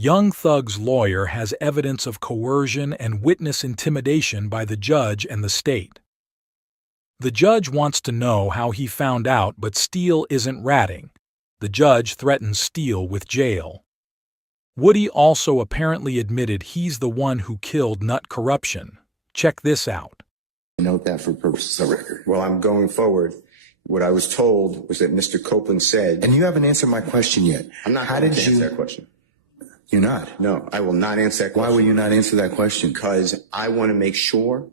Young Thug's lawyer has evidence of coercion and witness intimidation by the judge and the state. The judge wants to know how he found out, but Steele isn't ratting. The judge threatens Steele with jail. Woody also apparently admitted he's the one who killed Nut Corruption. Check this out. Note that for purposes of record. Well, I'm going forward. What I was told was that Mr. Copeland said... And you haven't answered my question yet. I'm not going to answer that question. You're not? No, I will not answer that question. Why will you not answer that question? Because I want to make sure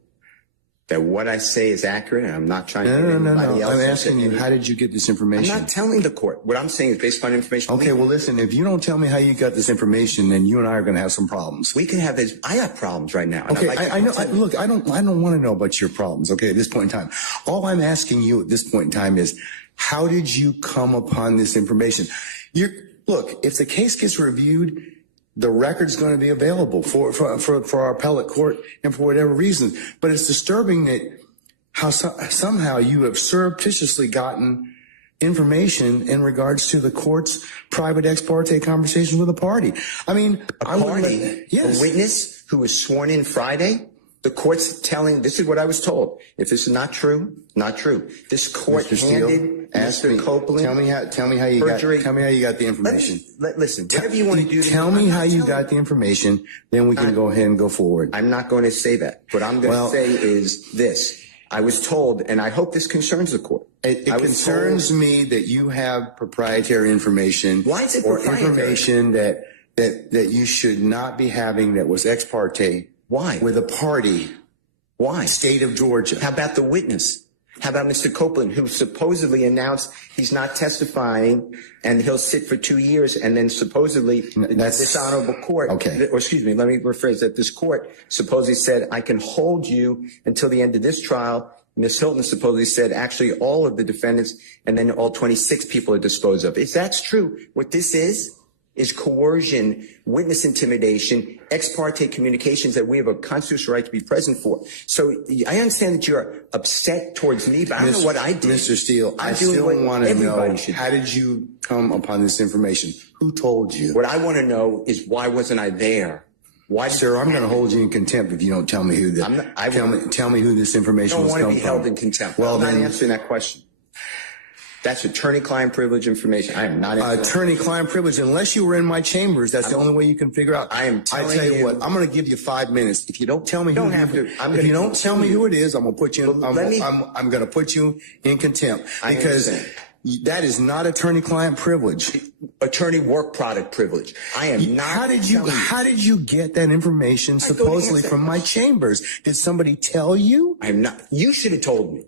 that what I say is accurate, and I'm not trying to get anybody else. I'm asking you, how did you get this information? I'm not telling the court. What I'm saying is based on information. Okay, well, listen, if you don't tell me how you got this information, then you and I are going to have some problems. We can have this. I have problems right now. Okay, I know. Look, I don't want to know about your problems, okay, at this point in time. All I'm asking you at this point in time is, how did you come upon this information? Look, if the case gets reviewed, the record's going to be available for our appellate court and for whatever reason. But it's disturbing that how somehow you have surreptitiously gotten information in regards to the court's private ex parte conversation with a party. I mean, a witness who was sworn in Friday. The court's telling, this is what I was told. If this is not true, not true. This court handed Mr. Copeland. Tell me how you got the information. Listen, whatever you want to do. Tell me how you got the information, then we can go ahead and go forward. I'm not going to say that. What I'm going to say is this. I was told, and I hope this concerns the court. It concerns me that you have proprietary information. Why is it proprietary? Or information that you should not be having that was ex parte. Why? With a party. Why? State of Georgia. How about the witness? How about Mr. Copeland, who supposedly announced he's not testifying and he'll sit for 2 years, and then supposedly this honorable court, or excuse me, let me rephrase that. This court supposedly said, I can hold you until the end of this trial. Ms. Hilton supposedly said, actually, all of the defendants and then all 26 people are disposed of. If that's true, what this is coercion, witness intimidation, ex parte communications that we have a constitutional right to be present for. So I understand that you're upset towards me, but I don't know what I did. Mr. Steele, I still want to know, how did you come upon this information? Who told you? What I want to know is, why wasn't I there? Why, sir, I'm going to hold you in contempt if you don't tell me who tell me who this information was coming from. I don't want to be held in contempt. Well, I'm not answering that question. That's attorney-client privilege information. I am not attorney-client privilege. Unless you were in my chambers, that's the only way you can figure out. I tell you what, I'm going to give you 5 minutes. If you don't tell me who it is, I'm going to put you. I'm going to put you in contempt because that is not attorney-client privilege. Attorney work product privilege. I am not. How did you get that information supposedly from my chambers? Did somebody tell you? I am not. You should have told me.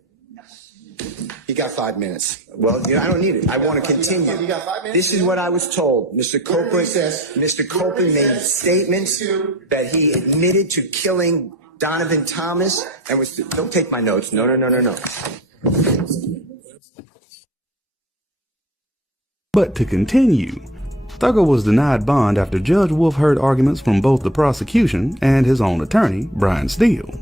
You got 5 minutes. Well, I don't need it. I want to continue. You got 5 minutes? This is what I was told. Mr. Copeland made statements that he admitted to killing Donovan Thomas and was. Don't take my notes. No. But to continue, Thugger was denied bond after Judge Wolf heard arguments from both the prosecution and his own attorney, Brian Steele.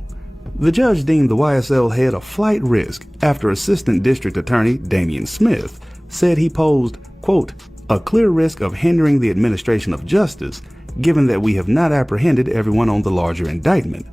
The judge deemed the YSL head a flight risk after Assistant District Attorney Damian Smith said he posed, quote, a clear risk of hindering the administration of justice, given that we have not apprehended everyone on the larger indictment.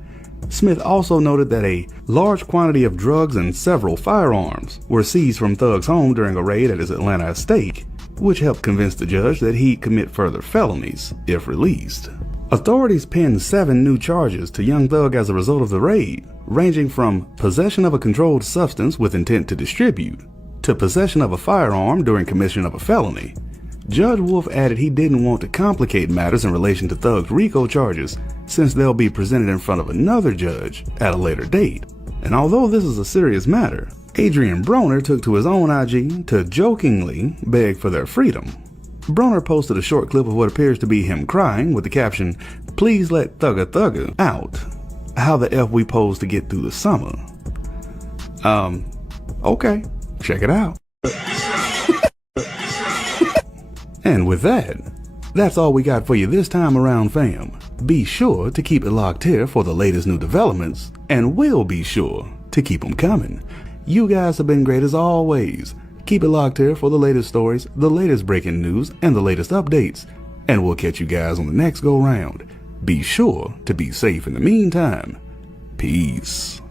Smith also noted that a large quantity of drugs and several firearms were seized from Thug's home during a raid at his Atlanta estate, which helped convince the judge that he'd commit further felonies if released. Authorities pinned 7 new charges to Young Thug as a result of the raid, ranging from possession of a controlled substance with intent to distribute to possession of a firearm during commission of a felony. Judge Wolf added he didn't want to complicate matters in relation to Thug's RICO charges, since they'll be presented in front of another judge at a later date. And although this is a serious matter, Adrian Broner took to his own IG to jokingly beg for their freedom. Broner posted a short clip of what appears to be him crying with the caption, "Please let Thugger out. How the F we pose to get through the summer." Okay, check it out. And with that, that's all we got for you this time around, fam. Be sure to keep it locked here for the latest new developments, and we'll be sure to keep them coming. You guys have been great as always. Keep it locked here for the latest stories, the latest breaking news, and the latest updates. and we'll catch you guys on the next go round. Be sure to be safe in the meantime. Peace.